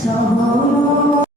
সহ